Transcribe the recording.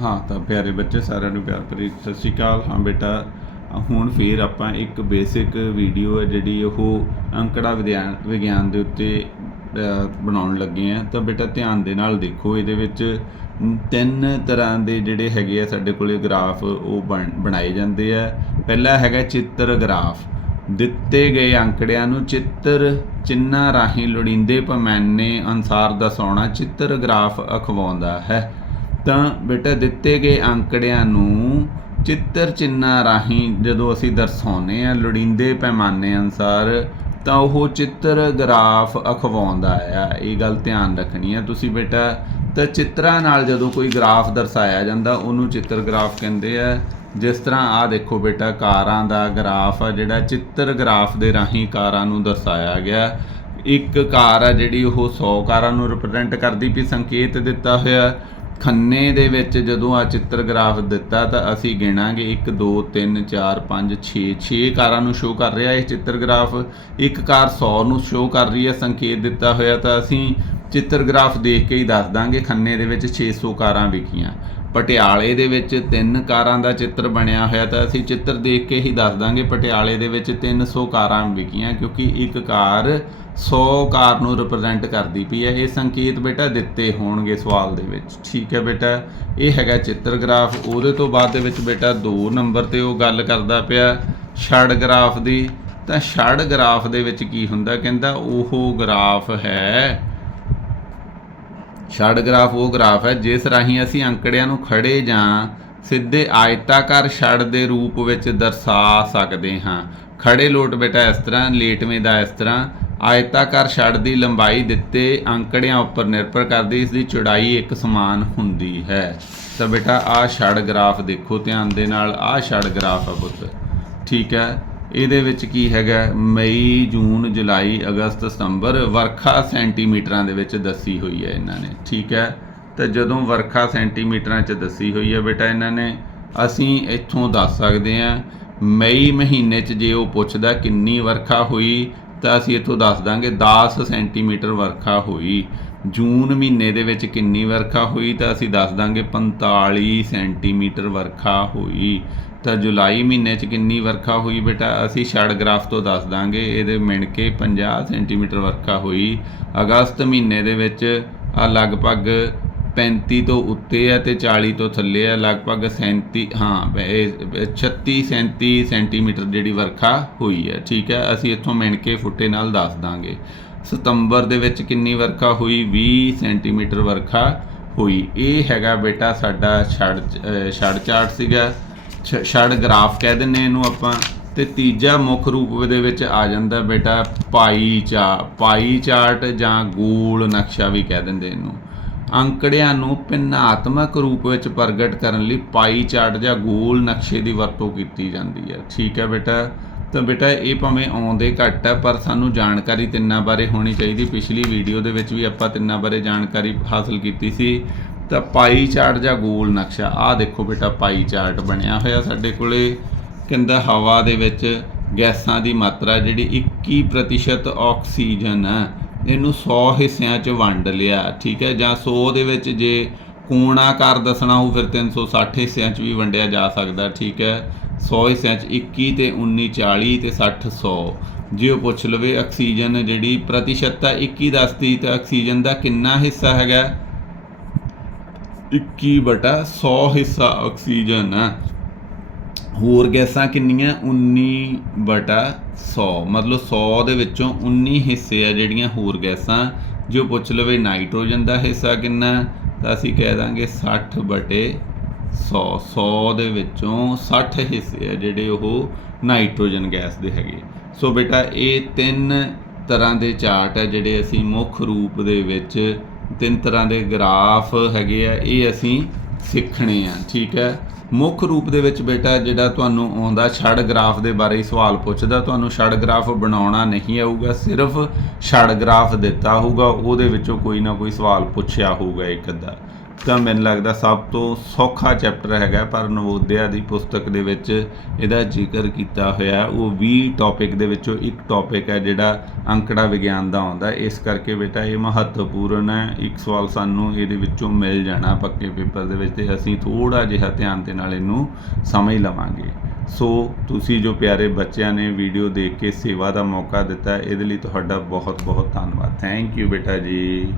ਹਾਂ, ਤਾਂ ਪਿਆਰੇ ਬੱਚੇ, ਸਾਰਿਆਂ ਨੂੰ ਪਿਆਰ ਭਰੀ ਸਤਿ ਸ਼੍ਰੀ ਅਕਾਲ। ਹਾਂ ਬੇਟਾ, ਹੁਣ ਫੇਰ ਆਪਾਂ ਇੱਕ ਬੇਸਿਕ ਵੀਡੀਓ ਹੈ ਜਿਹੜੀ ਉਹ ਅੰਕੜਾ ਵਿਗਿਆਨ ਵਿਗਿਆਨ ਦੇ ਉੱਤੇ ਬਣਾਉਣ ਲੱਗੇ ਆ ਤਾਂ ਬੇਟਾ, ਧਿਆਨ ਦੇ ਨਾਲ ਦੇਖੋ, ਇਹਦੇ ਵਿੱਚ ਤਿੰਨ ਤਰ੍ਹਾਂ ਦੇ ਜਿਹੜੇ ਹੈਗੇ ਆ ਸਾਡੇ ਕੋਲੇ ਗ੍ਰਾਫ, ਉਹ ਬਣ- ਬਣਾਏ ਜਾਂਦੇ ਆ। ਪਹਿਲਾ ਹੈਗਾ ਚਿੱਤਰ ਗ੍ਰਾਫ। ਦਿੱਤੇ ਗਏ ਅੰਕੜਿਆਂ ਨੂੰ ਚਿੱਤਰ ਚਿੰਨ੍ਹਾਂ ਰਾਹੀਂ ਲੋੜੀਂਦੇ ਪੈਮਾਨੇ ਅਨੁਸਾਰ ਦਰਸਾਉਣਾ, ਚਿੱਤਰ ਗ੍ਰਾਫ ਅਖਵਾਉਂਦਾ ਹੈ। ਤਾਂ ਬੇਟਾ ਦਿੱਤੇ ਗਏ ਅੰਕੜਿਆਂ ਨੂੰ ਚਿੱਤਰ ਚਿੰਨ੍ਹਾਂ ਰਾਹੀਂ ਜਦੋਂ ਅਸੀਂ ਦਰਸਾਉਂਦੇ ਆ ਲੋੜੀਂਦੇ ਪੈਮਾਨੇ ਅਨੁਸਾਰ, ਤਾਂ ਉਹ ਚਿੱਤਰ ਗ੍ਰਾਫ ਅਖਵਾਉਂਦਾ ਆ। ਇਹ ਗੱਲ ਧਿਆਨ ਰੱਖਣੀ ਹੈ ਤੁਸੀਂ ਬੇਟਾ ਤਾਂ ਚਿੱਤਰਾਂ ਨਾਲ ਜਦੋਂ ਕੋਈ ਗ੍ਰਾਫ ਦਰਸਾਇਆ ਜਾਂਦਾ, ਉਹਨੂੰ ਚਿੱਤਰ ਗ੍ਰਾਫ ਕਹਿੰਦੇ ਆ। ਜਿਸ ਤਰ੍ਹਾਂ ਆ ਦੇਖੋ ਬੇਟਾ, ਕਾਰਾਂ ਦਾ ਗ੍ਰਾਫ ਆ, ਜਿਹੜਾ ਚਿੱਤਰ ਗ੍ਰਾਫ ਦੇ ਰਾਹੀਂ ਕਾਰਾਂ ਨੂੰ ਦਰਸਾਇਆ ਗਿਆ। ਇੱਕ ਕਾਰ ਆ ਜਿਹੜੀ ਉਹ 100 ਕਾਰਾਂ ਨੂੰ ਰਿਪਰੈਜ਼ੈਂਟ ਕਰਦੀ ਵੀ ਸੰਕੇਤ ਦਿੱਤਾ ਹੋਇਆ। ਖੰਨੇ ਦੇ ਵਿੱਚ ਜਦੋਂ ਆ ਚਿੱਤਰ ਗ੍ਰਾਫ ਦਿੱਤਾ ਤਾਂ ਅਸੀਂ ਗਿਣਾਂਗੇ 1 2 3 4 5 6 6 ਕਾਰਾਂ ਨੂੰ ਸ਼ੋਅ ਕਰ ਰਿਹਾ ਇਹ ਚਿੱਤਰ ਗ੍ਰਾਫ ਇੱਕ ਕਾਰ 100 ਨੂੰ ਸ਼ੋਅ ਕਰ ਰਹੀ ਹੈ ਸੰਕੇਤ ਦਿੱਤਾ ਹੋਇਆ ਤਾਂ ਅਸੀਂ ਚਿੱਤਰ ਗ੍ਰਾਫ ਦੇਖ ਕੇ ਹੀ ਦੱਸ ਦਾਂਗੇ ਖੰਨੇ ਦੇ ਵਿੱਚ 600 ਕਾਰਾਂ ਵਿਕੀਆਂ। ਪਟਿਆਲੇ ਦੇ ਵਿੱਚ ਤਿੰਨ ਕਾਰਾਂ ਦਾ ਚਿੱਤਰ ਬਣਿਆ ਹੋਇਆ ਤਾਂ ਅਸੀਂ ਚਿੱਤਰ ਦੇਖ ਕੇ ਹੀ ਦੱਸ ਦਾਂਗੇ ਪਟਿਆਲੇ ਦੇ ਵਿੱਚ 300 ਕਾਰਾਂ ਵਿਕੀਆਂ ਕਿਉਂਕਿ ਇੱਕ ਕਾਰ 100 ਕਾਰ ਨੂੰ ਰਿਪਰੈਜ਼ੈਂਟ ਕਰਦੀ ਪਈ ਹੈ। ਇਹ ਸੰਕੇਤ ਬੇਟਾ ਦਿੱਤੇ ਹੋਣਗੇ ਸਵਾਲ ਦੇ ਵਿੱਚ। ਠੀਕ ਹੈ ਬੇਟਾ, ਇਹ ਹੈਗਾ ਚਿੱਤਰ ਗ੍ਰਾਫ ਉਹਦੇ ਤੋਂ ਬਾਅਦ ਦੇ ਵਿੱਚ ਬੇਟਾ 2 ਨੰਬਰ ਤੇ ਉਹ ਗੱਲ ਕਰਦਾ ਪਿਆ ਛੜ ਗ੍ਰਾਫ ਦੀ। ਤਾਂ ਛੜ ਗ੍ਰਾਫ ਦੇ ਵਿੱਚ ਕੀ ਹੁੰਦਾ? ਕਹਿੰਦਾ ਉਹ ਗ੍ਰਾਫ ਹੈ ਛੜ ਗ੍ਰਾਫ, ਉਹ ਗ੍ਰਾਫ ਹੈ, ਜਿਸ ਰਾਹੀਂ ਅਸੀਂ ਅੰਕੜਿਆਂ ਨੂੰ ਖੜੇ ਜਾਂ ਸਿੱਧੇ ਆਇਤਾਕਾਰ ਛੜ ਦੇ ਰੂਪ ਵਿੱਚ ਦਰਸਾ ਸਕਦੇ ਹਾਂ। ਖੜੇ ਲੋਟ ਬੇਟਾ ਇਸ ਤਰ੍ਹਾਂ, ਲੇਟਵੇਂ ਦਾ ਇਸ ਤਰ੍ਹਾਂ, ਆਇਤਾਕਾਰ ਛੜ ਦੀ ਲੰਬਾਈ ਦਿੱਤੇ ਅੰਕੜਿਆਂ ਉੱਪਰ ਨਿਰਭਰ ਕਰਦੀ, ਇਸ ਦੀ ਚੌੜਾਈ ਇੱਕ ਸਮਾਨ ਹੁੰਦੀ ਹੈ। ਤਾਂ ਬੇਟਾ, ਆਹ ਛੜ ਗ੍ਰਾਫ ਦੇਖੋ, ਧਿਆਨ ਦੇ ਨਾਲ ਆਹ ਛੜ ਗ੍ਰਾਫ ਹੈ ਪੁੱਤ। ਠੀਕ ਹੈ ਇਹਦੇ ਵਿੱਚ ਕੀ ਹੈਗਾ? ਮਈ, ਜੂਨ, ਜੁਲਾਈ, ਅਗਸਤ, ਸਤੰਬਰ ਵਰਖਾ ਸੈਂਟੀਮੀਟਰਾਂ ਦੇ ਵਿੱਚ ਦੱਸੀ ਹੋਈ ਹੈ ਇਹਨਾਂ ਨੇ, ਠੀਕ ਹੈ? ਤਾਂ ਜਦੋਂ ਵਰਖਾ ਸੈਂਟੀਮੀਟਰਾਂ 'ਚ ਦੱਸੀ ਹੋਈ ਹੈ ਬੇਟਾ ਇਹਨਾਂ ਨੇ, ਅਸੀਂ ਇੱਥੋਂ ਦੱਸ ਸਕਦੇ ਹਾਂ, ਮਈ ਮਹੀਨੇ 'ਚ ਜੇ ਉਹ ਪੁੱਛਦਾ ਕਿੰਨੀ ਵਰਖਾ ਹੋਈ ਤਾਂ ਅਸੀਂ ਇੱਥੋਂ ਦੱਸ ਦਾਂਗੇ 10 ਸੈਂਟੀਮੀਟਰ ਵਰਖਾ ਹੋਈ। ਜੂਨ ਮਹੀਨੇ ਦੇ ਵਿੱਚ ਕਿੰਨੀ ਵਰਖਾ ਹੋਈ ਤਾਂ ਅਸੀਂ ਦੱਸ ਦਾਂਗੇ 45 ਸੈਂਟੀਮੀਟਰ ਵਰਖਾ ਹੋਈ। ਤਾਂ ਜੁਲਾਈ ਮਹੀਨੇ 'ਚ ਕਿੰਨੀ ਵਰਖਾ ਹੋਈ ਬੇਟਾ? ਅਸੀਂ ਛੜ ਗ੍ਰਾਫ ਤੋਂ ਦੱਸ ਦਾਂਗੇ, ਇਹਦੇ ਮਿਣ ਕੇ 50 ਸੈਂਟੀਮੀਟਰ ਵਰਖਾ ਹੋਈ। ਅਗਸਤ ਮਹੀਨੇ ਦੇ ਵਿੱਚ ਆ ਲਗਭਗ 35 ਤੋਂ ਉੱਤੇ ਹੈ ਤੇ 40 ਤੋਂ ਥੱਲੇ ਹੈ ਲਗਭਗ 37 ਹਾਂ, ਇਹ 36 37 ਸੈਂਟੀਮੀਟਰ ਜਿਹੜੀ ਵਰਖਾ ਹੋਈ ਹੈ ਠੀਕ ਹੈ ਅਸੀਂ ਇੱਥੋਂ ਮਿਣ ਕੇ ਫੁੱਟੇ ਨਾਲ ਦੱਸ ਦਾਂਗੇ। ਸਤੰਬਰ ਦੇ ਵਿੱਚ ਕਿੰਨੀ ਵਰਖਾ ਹੋਈ? 20 ਸੈਂਟੀਮੀਟਰ ਵਰਖਾ ਹੋਈ। ਇਹ ਹੈਗਾ ਬੇਟਾ ਸਾਡਾ ਛੜ, ਅਹ ਛੜ ਚਾਰਟ ਸੀਗਾ। ਛ- ਛੜ ਗ੍ਰਾਫ ਕਹਿ ਦਿੰਨੇ ਇਹਨੂੰ ਆਪਾਂ। ਤੇ ਤੀਜਾ ਮੁੱਖ ਰੂਪ ਦੇ ਵਿੱਚ ਆ ਜਾਂਦਾ ਬੇਟਾ ਪਾਈ ਚਾ, ਪਾਈ ਚਾਰਟ ਜਾਂ ਗੋਲ ਨਕਸ਼ਾ ਵੀ ਕਹਿ ਦਿੰਦੇ ਇਹਨੂੰ। ਅੰਕੜਿਆਂ ਨੂੰ ਭਿੰਨਾਤਮਕ ਰੂਪ ਵਿੱਚ ਪ੍ਰਗਟ ਕਰਨ ਲਈ ਪਾਈ ਚਾਰਟ ਜਾਂ ਗੋਲ ਨਕਸ਼ੇ ਦੀ ਵਰਤੋਂ ਕੀਤੀ ਜਾਂਦੀ ਹੈ। ਠੀਕ ਹੈ ਬੇਟਾ? ਤਾਂ ਬੇਟਾ, ਇਹ ਭਾਵੇਂ ਆਉਂਦੇ ਘੱਟ ਹੈ, ਪਰ ਸਾਨੂੰ ਜਾਣਕਾਰੀ ਤਿੰਨਾਂ ਬਾਰੇ ਹੋਣੀ ਚਾਹੀਦੀ। ਪਿਛਲੀ ਵੀਡੀਓ ਦੇ ਵਿੱਚ ਵੀ ਆਪਾਂ ਤਿੰਨਾਂ ਬਾਰੇ ਜਾਣਕਾਰੀ ਹਾਸਲ ਕੀਤੀ ਸੀ। ਤਾਂ ਪਾਈ ਚਾਰਟ ਜਾਂ ਗੋਲ ਨਕਸ਼ਾ, ਆਹ ਦੇਖੋ ਬੇਟਾ ਪਾਈ ਚਾਰਟ ਬਣਿਆ ਹੋਇਆ ਸਾਡੇ ਕੋਲੇ। ਕਹਿੰਦਾ ਹਵਾ ਦੇ ਵਿੱਚ ਗੈਸਾਂ ਦੀ ਮਾਤਰਾ ਜਿਹੜੀ 21% ਆਕਸੀਜਨ ਹੈ। ਇਹਨੂੰ 100 ਹਿੱਸਿਆਂ 'ਚ ਵੰਡ ਲਿਆ, ਠੀਕ ਹੈ? ਜਾਂ 100 ਦੇ ਵਿੱਚ ਜੇ ਕੋਣਾਕਾਰ ਦੱਸਣਾ ਹੋ ਫਿਰ 360 ਹਿੱਸਿਆਂ 'ਚ ਵੀ ਵੰਡਿਆ ਜਾ ਸਕਦਾ, ਠੀਕ ਹੈ? 100 ਹਿੱਸਿਆਂ 'ਚ 21 ਤੇ 19 40 ਤੇ 60 100 ਜੇ ਉਹ ਪੁੱਛ ਲਵੇ ਆਕਸੀਜਨ ਜਿਹੜੀ ਪ੍ਰਤੀਸ਼ਤਤਾ 21 ਦੱਸਦੀ, ਤਾਂ ਆਕਸੀਜਨ ਦਾ ਕਿੰਨਾ ਹਿੱਸਾ ਹੈਗਾ? 21 ਬਟਾ 100 ਹਿੱਸਾ ਆਕਸੀਜਨ। ਹੈ ਹੋਰ ਗੈਸਾਂ ਕਿੰਨੀਆਂ? 19 ਬਟਾ 100 ਮਤਲਬ 100 ਦੇ ਵਿੱਚੋਂ 19 ਹਿੱਸੇ ਆ ਜਿਹੜੀਆਂ ਹੋਰ ਗੈਸਾਂ। ਜੋ ਪੁੱਛ ਲਵੇ ਨਾਈਟ੍ਰੋਜਨ ਦਾ ਹਿੱਸਾ ਕਿੰਨਾ? ਤਾਂ ਅਸੀਂ ਕਹਿ ਦਾਂਗੇ 60 ਬਟੇ 100 100 ਦੇ ਵਿੱਚੋਂ 60 ਹਿੱਸੇ ਆ ਜਿਹੜੇ ਉਹ ਨਾਈਟ੍ਰੋਜਨ ਗੈਸ ਦੇ ਹੈਗੇ। ਸੋ ਬੇਟਾ, ਇਹ ਤਿੰਨ ਤਰ੍ਹਾਂ ਦੇ ਚਾਰਟ ਹੈ ਜਿਹੜੇ ਅਸੀਂ ਮੁੱਖ ਰੂਪ ਦੇ ਵਿੱਚ ਤਿੰਨ ਤਰ੍ਹਾਂ ਦੇ ਗ੍ਰਾਫ ਹੈਗੇ ਆ। ਇਹ ਅਸੀਂ ਸਿੱਖਣੇ ਆ, ਠੀਕ ਹੈ ਮੁੱਖ ਰੂਪ ਦੇ ਵਿੱਚ ਬੇਟਾ, ਜਿਹੜਾ ਤੁਹਾਨੂੰ ਆਉਂਦਾ ਛੜ ਗ੍ਰਾਫ ਦੇ ਬਾਰੇ ਸਵਾਲ ਪੁੱਛਦਾ, ਤੁਹਾਨੂੰ ਛੜ ਗ੍ਰਾਫ ਬਣਾਉਣਾ ਨਹੀਂ ਆਊਗਾ, ਸਿਰਫ ਛੜ ਗ੍ਰਾਫ ਦਿੱਤਾ ਹੋਊਗਾ, ਉਹਦੇ ਵਿੱਚੋਂ ਕੋਈ ਨਾ ਕੋਈ ਸਵਾਲ ਪੁੱਛਿਆ ਹੋਊਗਾ ਇੱਕ ਅੱਧਾ। ਤਾਂ ਮੈਨੂੰ ਲੱਗਦਾ ਸਭ ਤੋਂ ਸੌਖਾ ਚੈਪਟਰ ਹੈਗਾ, ਪਰ ਨਵੋਦਿਆ ਦੀ ਪੁਸਤਕ ਦੇ ਵਿੱਚ ਇਹਦਾ ਜ਼ਿਕਰ ਕੀਤਾ ਹੋਇਆ ਉਹ 20 ਟੌਪਿਕ ਦੇ ਵਿੱਚੋਂ ਇੱਕ ਟੌਪਿਕ ਹੈ ਜਿਹੜਾ ਅੰਕੜਾ ਵਿਗਿਆਨ ਦਾ ਆਉਂਦਾ ਇਸ ਕਰਕੇ ਬੇਟਾ, ਇਹ ਮਹੱਤਵਪੂਰਨ ਹੈ। ਇੱਕ ਸਵਾਲ ਸਾਨੂੰ ਇਹਦੇ ਵਿੱਚੋਂ ਮਿਲ ਜਾਣਾ ਪੱਕੇ ਪੇਪਰ ਦੇ ਵਿੱਚ ਤੇ ਅਸੀਂ ਥੋੜਾ ਜਿਹਾ ਧਿਆਨ ਦੇ ਨਾਲ ਇਹਨੂੰ ਸਮਝ ਲਵਾਂਗੇ। ਸੋ ਤੁਸੀਂ ਜੋ ਪਿਆਰੇ ਬੱਚਿਆਂ ਨੇ ਵੀਡੀਓ ਦੇਖ ਕੇ ਸੇਵਾ ਦਾ ਮੌਕਾ ਦਿੱਤਾ, ਇਹਦੇ ਲਈ ਤੁਹਾਡਾ ਬਹੁਤ ਬਹੁਤ ਧੰਨਵਾਦ। ਥੈਂਕ ਯੂ ਬੇਟਾ ਜੀ।